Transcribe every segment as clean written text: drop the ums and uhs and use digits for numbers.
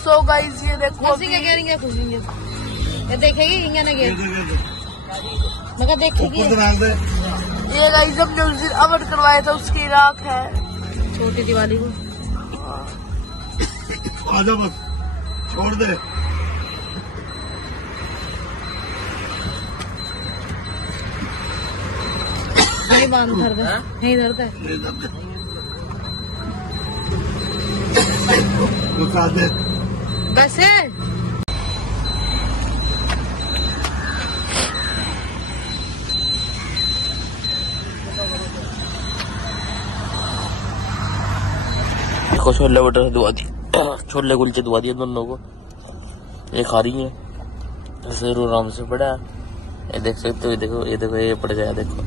So guys ये देखो ये देखेगी इंगे ना मगर देखेगी ये गाइस हमने उस दिन अमर करवाया था उसकी राख है छोटी दिवाली को। आजा बस छोड़ दे। नहीं बांध धर दे नहीं धर दे बस है। देखो छोले भटूरे दुआ दी, छोले कुलचे दुआ दिए दोनों को। ये खा रही है ऐसे आराम से पड़ा। ये देख सकते हो, देखो ये देखो ये पड़ गया, देखो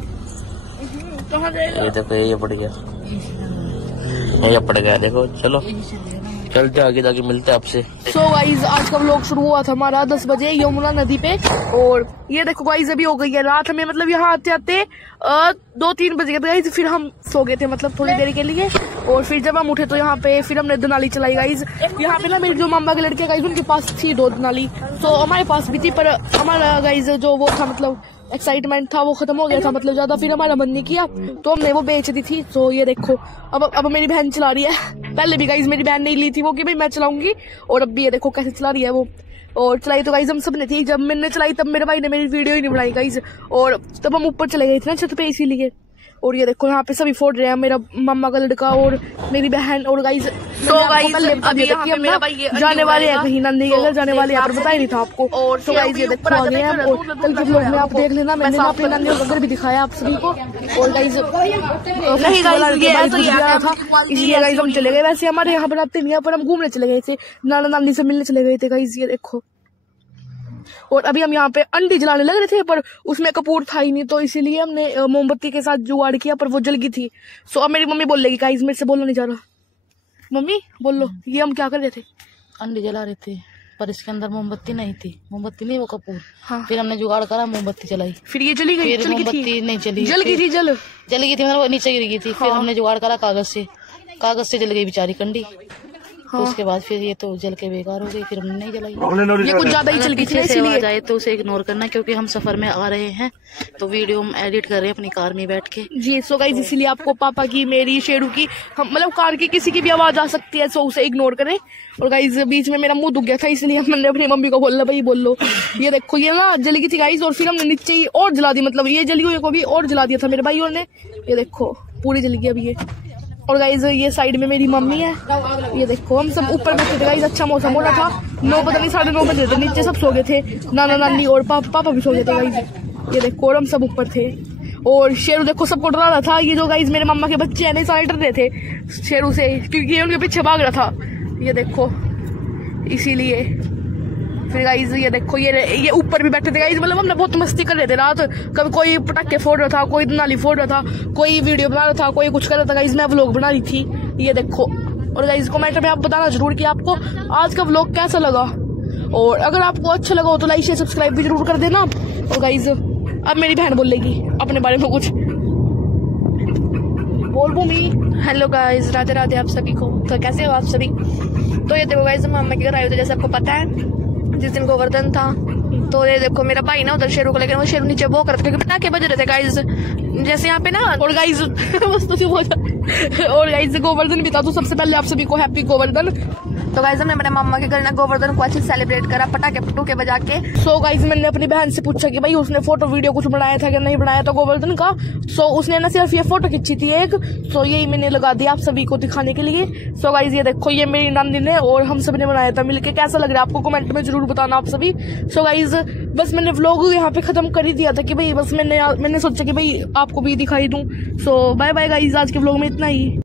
ये देखो ये पड़ गया, ये पड़ गया देखो। चलो चलते आगे जाके मिलते हैं आपसे। सो गाइज आज का व्लॉग शुरू हुआ था हमारा 10 बजे यमुना नदी पे, और ये देखो गाइज अभी हो गई है रात। हमें मतलब यहाँ आते आते 2-3 बज गए थे गाइज। फिर हम सो गए थे मतलब थोड़ी देर के लिए, और फिर जब हम उठे तो यहाँ पे फिर हमने दुनाली चलाई गाइज। यहाँ पे ना मेरी जो मामा के लड़के गाइज उनके पास थी 2 दुनाली, तो हमारे पास भी थी, पर हमारा गाइज जो वो था मतलब एक्साइटमेंट था वो खत्म हो गया था मतलब ज्यादा, फिर हमारा मन नहीं किया तो हमने वो बेच दी थी। तो ये देखो अब मेरी बहन चला रही है। पहले भी गाइज मेरी बहन नहीं ली थी वो कि भाई मैं चलाऊंगी, और अब भी ये देखो कैसे चला रही है वो। और चलाई तो गाइज हम सब ने थी। जब मैंने चलाई तब मेरे भाई ने मेरी वीडियो ही नहीं बनाई गाइज, और तब हम ऊपर चले गए थे ना छत पे इसीलिए। और ये देखो यहाँ पे सभी फोड़ रहे हैं, मेरा मामा का लड़का और मेरी बहन। और गाइज तो गाइज अभी हम मेरा भाई जाने वाले हैं कहीं नंदी के घर जाने वाले हैं, पर बताया नहीं था आपको। और तो गाइज ये देखो आ गए हैं, और कल के व्लॉग में आप देख लेना, मैंने अपने नानी का घर भी दिखाया आप सभी को। और गाइज था इसलिए गाइज हम चले गए। वैसे हमारे यहाँ पर आते नहीं है, पर हम घूमने चले गए थे, नाना नानी से मिलने चले गए थे गाइज। ये देखो, और अभी हम यहाँ पे अंडी जलाने लग रहे थे, पर उसमें कपूर था ही नहीं, तो इसीलिए हमने मोमबत्ती के साथ जुगाड़ किया, पर वो जल गई थी। सो अब मेरी मम्मी बोल लेगी गाइस, मेरे से बोलना नहीं जा रहा। मम्मी बोलो, ये हम क्या कर रहे थे? अंडे जला रहे थे, पर इसके अंदर मोमबत्ती नहीं थी। मोमबत्ती नहीं, वो कपूर। हाँ। फिर हमने जुगाड़ करा, मोमबत्ती जलाई, फिर ये जली गई। फिर मोमबत्ती नहीं चली, जल गई थी, जल गई थी मतलब नीचे गिर गई थी। फिर हमने जुगाड़ करा कागज से जल गई बेचारी कंडी। तो उसके बाद फिर ये तो जल के बेकार हो गई, फिर हमने नहीं जलाई। ये कुछ ज्यादा ही चल गई थी, इसलिए जाए तो उसे इग्नोर करना, क्योंकि हम सफर में आ रहे हैं तो वीडियो हम एडिट कर रहे हैं अपनी कार में बैठ के। जी सो गाइस, इसीलिए आपको पापा की, मेरी, शेरू की, हम मतलब कार की किसी की भी आवाज आ सकती है, सो उसे इग्नोर करें। और गाइस बीच में मेरा मुंह दुख गया था, इसलिए हमने अपनी मम्मी को बोला भाई बोल लो। ये देखो ये ना जली गई थी गाइस, और फिर हमने नीचे ही और जला दी, मतलब ये जली हुई को भी और जला दिया था मेरे भाइयों ने। ये देखो पूरी जल गई अभी ये। और गाइज ये साइड में मेरी मम्मी है। ये देखो हम सब ऊपर बैठे थे गाइज, अच्छा मौसम हो रहा था। 9 पता नहीं 9:30 बजे थे, नीचे सब सो गए थे, नाना नानी और पापा भी सो गए थे गाइज। ये देखो और हम सब ऊपर थे, और शेरू देखो सबको डरा रहा था। ये जो गाइज मेरे मम्मा के बच्चे हैं ना सारे डर रहे थे शेरू से, क्योंकि ये उनके पीछे भाग रहा था। ये देखो इसीलिए। फिर गाइज ये देखो ये ऊपर भी बैठे थे गाइज, मतलब हमने बहुत मस्ती कर रहे थे रात। कभी कोई पटाखे फोड़ रहा था, कोई नाली फोड़ रहा था, कोई वीडियो बना रहा था, कोई कुछ कर रहा था गाइज। मैं व्लॉग बना रही थी। ये देखो, और गाइज कमेंट में आप बताना जरूर कि आपको आज का व्लॉग कैसा लगा, और अगर आपको अच्छा लगा हो तो लाइक शेयर सब्सक्राइब भी जरूर कर देना। और गाइज अब मेरी बहन बोलेगी अपने बारे में कुछ। बोल भूमि। हेलो गाइज, राधे राधे आप सभी को। तो कैसे हो आप सभी? तो ये देखो गाइज, मामा के घर आए थे जैसे आपको पता है, जिस दिन गोवर्धन था। तो ये देखो मेरा भाई ना उधर शेरू को लेकर, वो शेरू नीचे वो करते क्योंकि पटाखे बज रहे थे गाइज, जैसे यहाँ पे ना। और गाइज और गाइज गोवर्धन भी था, तो सबसे पहले आप सभी को हैप्पी गोवर्धन। तो गाइज हमने अपने मामा के घर ना गोवर्धन को अच्छे से सेलिब्रेट करा, पटाखे पटूखे बजा के। सो गाइज मैंने अपनी बहन से पूछा कि भाई उसने फोटो वीडियो कुछ बनाया था कि नहीं बनाया था गोवर्धन का। सो उसने ना सिर्फ ये फोटो खींची थी एक, सो यही मैंने लगा दिया आप सभी को दिखाने के लिए। सो गाइज ये देखो ये मेरी नानी ने और हम सब ने बनाया था मिलके। कैसा लग रहा है आपको कमेंट में जरूर बताना आप सभी। सो गाइज बस मैंने व्लॉग यहाँ पे खत्म कर ही दिया था कि भाई बस मैंने सोचा कि भाई आपको भी दिखाई दूं। सो बाय बाय गाइज, आज के व्लॉग में इतना ही।